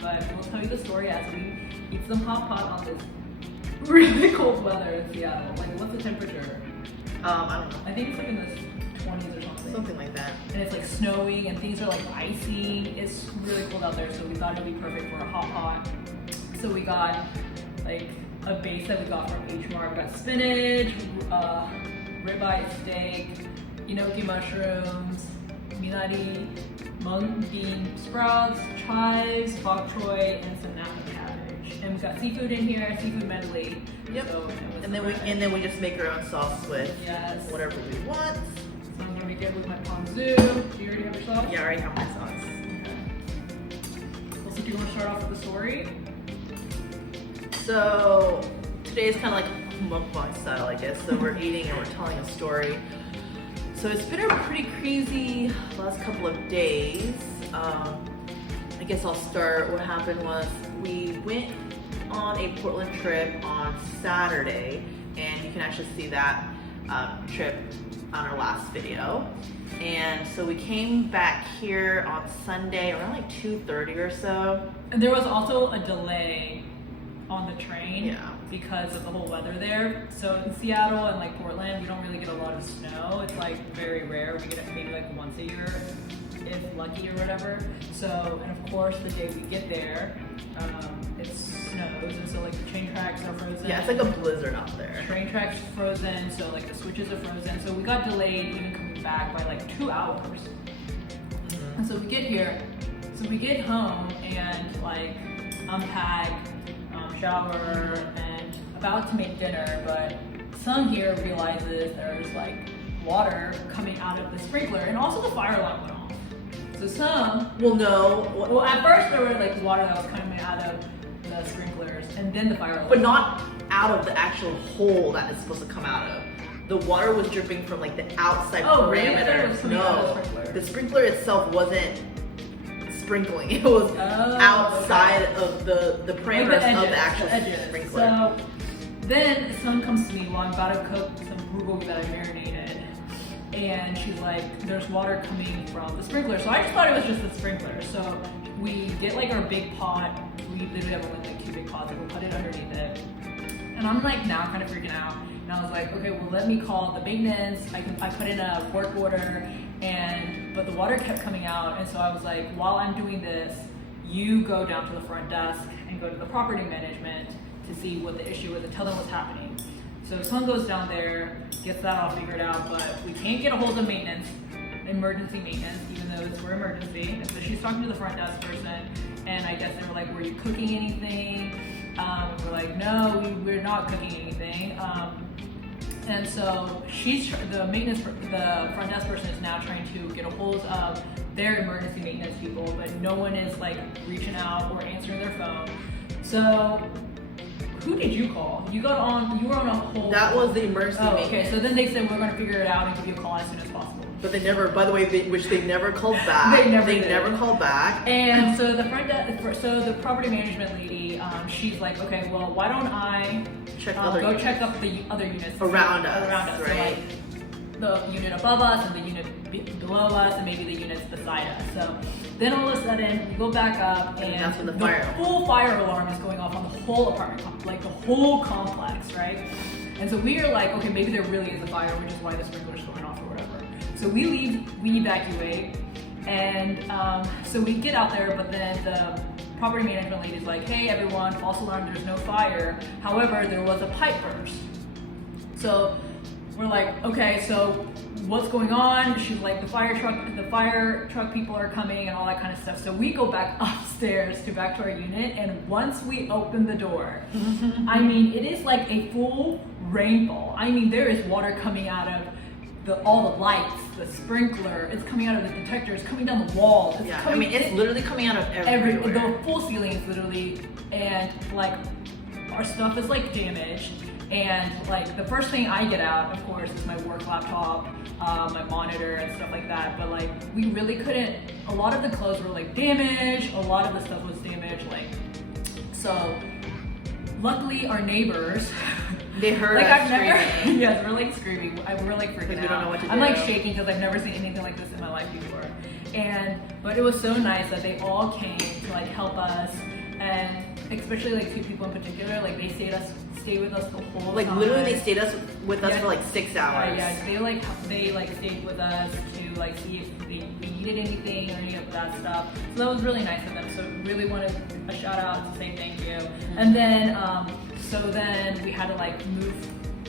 but we'll tell you the story as we eat some hot pot on this really cold weather in Seattle. Like, what's the temperature? I don't know. I think it's like in the 20s or something. Something like that. And it's like snowing and things are like icy. It's really cold out there, so we thought it'd be perfect for a hot pot. So we got like a base that we got from H Mart. We got spinach, ribeye steak, enoki mushrooms, minari, mung bean sprouts, chives, bok choy, and some napa cabbage. And we got seafood in here, seafood medley. Yep. So And then we just make our own sauce with whatever we want. So I'm gonna make it with my ponzu. Do you already have your sauce? Yeah, I already have my sauce. Okay. Also, do you want to start off with the story? So today is kind of like mukbang style, I guess. So we're eating and we're telling a story. So it's been a pretty crazy last couple of days. I guess I'll start. What happened was we went on a Portland trip on Saturday, and you can actually see that trip on our last video. And so we came back here on Sunday around like 2:30 or so. And there was also a delay on the train because of the whole weather there. So in Seattle and like Portland, we don't really get a lot of snow. It's like very rare. We get it maybe like once a year, if lucky or whatever. So, and of course the day we get there, it snows, and so like the train tracks are frozen. Yeah, it's like a blizzard out there. Train tracks frozen, so like the switches are frozen. So we got delayed even coming back by like 2 hours. Mm-hmm. And so we get here, so we get home and like unpack, shower, and about to make dinner, but Sung here realizes there's like water coming out of the sprinkler, and also the fire alarm went off. So Sung, well at first there was like water that was coming out of the sprinklers, and then the fire alarm. But not out of the actual hole that it's supposed to come out of. The water was dripping from like the outside perimeter. Really? No, the sprinkler itself wasn't sprinkling. It was outside of the parameters like of the actual sprinkler. So then Sung comes to me while I'm about to cook some bulgogi that I marinated, and she's like, there's water coming from the sprinkler. So I just thought it was just the sprinkler. So we get like our big pot. We literally have like 2 big pots, and we put it underneath it. And I'm like now kind of freaking out. And I was like, okay, well let me call the maintenance. I put in a work order, but the water kept coming out. And so I was like, while I'm doing this, you go down to the front desk and go to the property management to see what the issue is and tell them what's happening. So Sung goes down there, gets that all figured out, but we can't get a hold of maintenance, emergency maintenance, even though it's for emergency. And so she's talking to the front desk person, and I guess they were like, were you cooking anything? We're like, no, we're not cooking anything. And so the front desk person is now trying to get a hold of their emergency maintenance people, but no one is like reaching out or answering their phone. So who did you call? You were on a hold. That was the emergency maintenance. Okay, so then they said we're gonna figure it out and give you a call as soon as possible. But they never, by the way, which they never called back. They never called back. And so the property management lady, she's like, okay, well, why don't I check up the other units around us, right? So like the unit above us and the unit below us and maybe the units beside us. So then all of a sudden we go back up, and that's when the full fire alarm is going off on the whole apartment, like the whole complex, right? And so we are like, okay, maybe there really is a fire, which is why the sprinkler's going off or whatever. So we leave, we evacuate, and so we get out there, but then the property management lady's like, hey everyone, false alarm, there's no fire. However, there was a pipe burst. So we're like, okay, so what's going on? She's like, the fire truck people are coming and all that kind of stuff. So we go back upstairs back to our unit, and once we open the door, I mean, it is like a full rainfall. I mean, there is water coming out of all the lights, the sprinkler, it's coming out of the detector, it's coming down the walls. It's literally coming out of everywhere. The full ceiling is literally, and like our stuff is like damaged. And like the first thing I get out, of course, is my work laptop, my monitor and stuff like that. But like we really couldn't, a lot of the clothes were like damaged, a lot of the stuff was damaged, like, so luckily our neighbors, They heard like us I've never, screaming. yes, we're like screaming. We're like freaking out. We don't know what to I'm do. like shaking because I've never seen anything like this in my life before. But it was so nice that they all came to like help us, and especially like 2 people in particular, like they stayed with us the whole Like time. literally, they stayed with us Yeah. for like 6 hours. Yeah, they stayed with us to like see if we needed anything or any of that stuff. So that was really nice of them. So really wanted a shout out to say thank you. And then so then we had to like move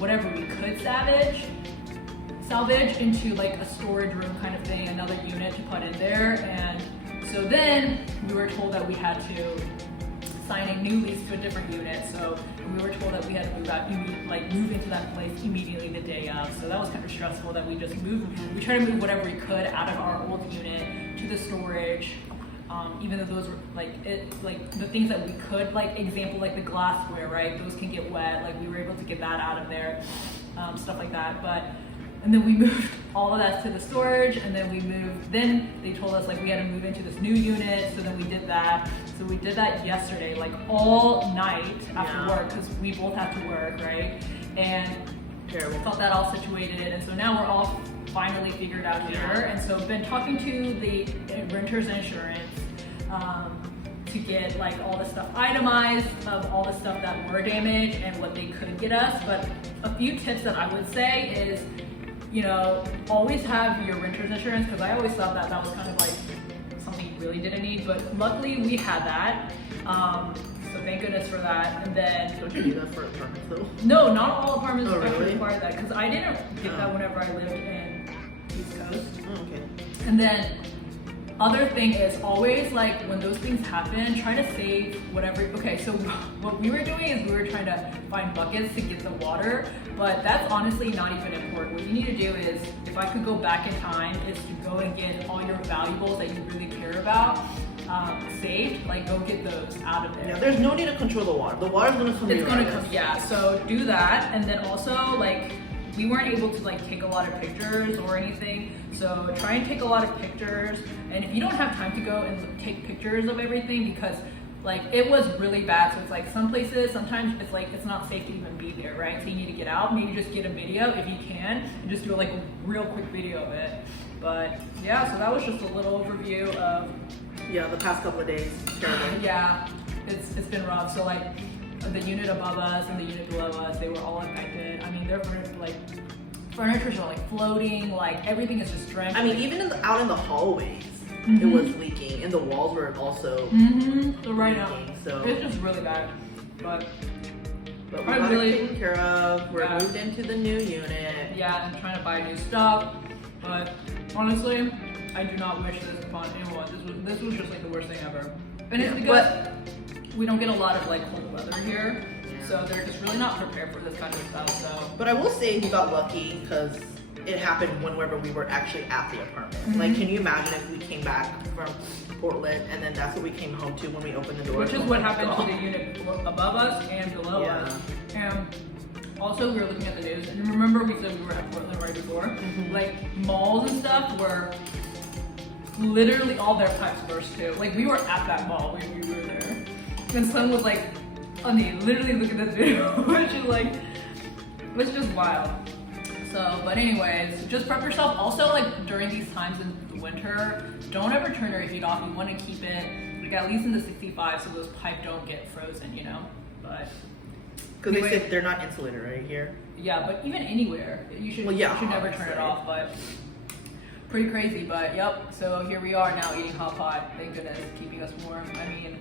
whatever we could salvage into like a storage room kind of thing, another unit to put in there. And so then we were told that we had to sign a new lease to a different unit. So we were told that we had to move into that place immediately the day of. So that was kind of stressful that we just moved. We tried to move whatever we could out of our old unit to the storage. Even though those were like the things that we could, like example like the glassware, right? Those can get wet. Like we were able to get that out of there, stuff like that. And then we moved all of that to the storage, and then they told us like we had to move into this new unit, so then we did that. So we did that yesterday, like all night after work, because we both had to work, right? And Terrible. Got that all situated, and so now we're all finally figured out here. And so I've been talking to the renter's insurance to get like all the stuff itemized of all the stuff that were damaged and what they could get us. But a few tips that I would say is, you know, always have your renter's insurance, because I always thought that was kind of like something you really didn't need, but luckily we had that. So thank goodness for that. And then Don't you need that for apartments though? no, not all apartments Oh, actually really? require that, because I didn't get that whenever I lived in East Coast. Oh, okay. And then other thing is always like when those things happen, try to save whatever. Okay, so what we were doing is we were trying to find buckets to get the water, but that's honestly not even important. What you need to do is, if I could go back in time, is to go and get all your valuables that you really care about saved. Like go get those out of there. Yeah, there's no need to control the water. The water's gonna come. It's gonna come, yeah. So do that, and then also like we weren't able to like take a lot of pictures or anything. So try and take a lot of pictures. And if you don't have time to go and take pictures of everything, because like it was really bad. So it's like some places, sometimes it's like it's not safe to even be there, right? So you need to get out. Maybe just get a video if you can, and just do like a real quick video of it. But yeah, so that was just a little overview of the past couple of days. Terrible. yeah, it's been rough. So like the unit above us and the unit below us, they were all affected. I mean, their like furniture's like floating, like everything is just drenched. I mean, even out in the hallways, it was leaking, and the walls were also So right now, leaking. So it's just really bad. But we I got really- it taken care of. We're Yeah. moved into the new unit. yeah, and trying to buy new stuff. But honestly, I do not wish this upon anyone. This was just like the worst thing ever. And it's Yeah, because we don't get a lot of like cold weather here. Yeah. So they're just really not prepared for this kind of stuff. So But I will say we got lucky because it happened whenever we were actually at the apartment. Like, can you imagine if we came back from Portland and then that's what we came home to when we opened the door? which is what happened to the unit above us and below Yeah. us. And also, we were looking at the news, and remember we said we were at Portland right before? Like, malls and stuff were literally all their pipes burst too. Like, we were at that mall when we were there. And someone was like, literally look at this video, which is like, it's just wild. So, but anyways, just prep yourself. Also, like, during these times in the winter, don't ever turn your heat off. You want to keep it, like, at least in the 65 so those pipes don't get frozen, you know? But Because anyway, they said they're not insulated right here. yeah, but even anywhere, you should, Well, yeah, you should never turn it obviously. off, but pretty crazy. But yep, so here we are now eating hot pot. Thank goodness, keeping us warm. I mean,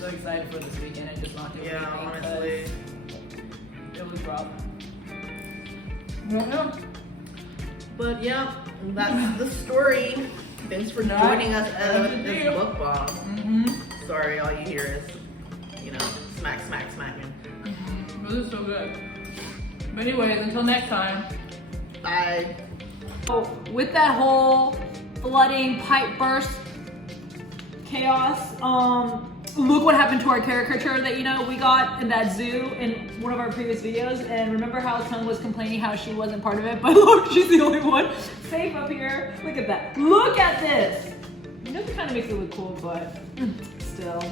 so excited for this weekend and just not doing Yeah, anything. 'Cause honestly. it was rough. Yeah. But yeah, that's the story. Thanks for Not joining us bad at to this do. mukbang. Mm-hmm. Sorry, all you hear is, smack, smack, smacking. This is so good. But anyways, until next time. Bye. So with that whole flooding, pipe burst chaos, look what happened to our caricature that we got in that zoo in one of our previous videos. And remember how Sung was complaining how she wasn't part of it, but look, she's the only one safe up here. Look at that. Look at this. It kind of makes it look cool, but still.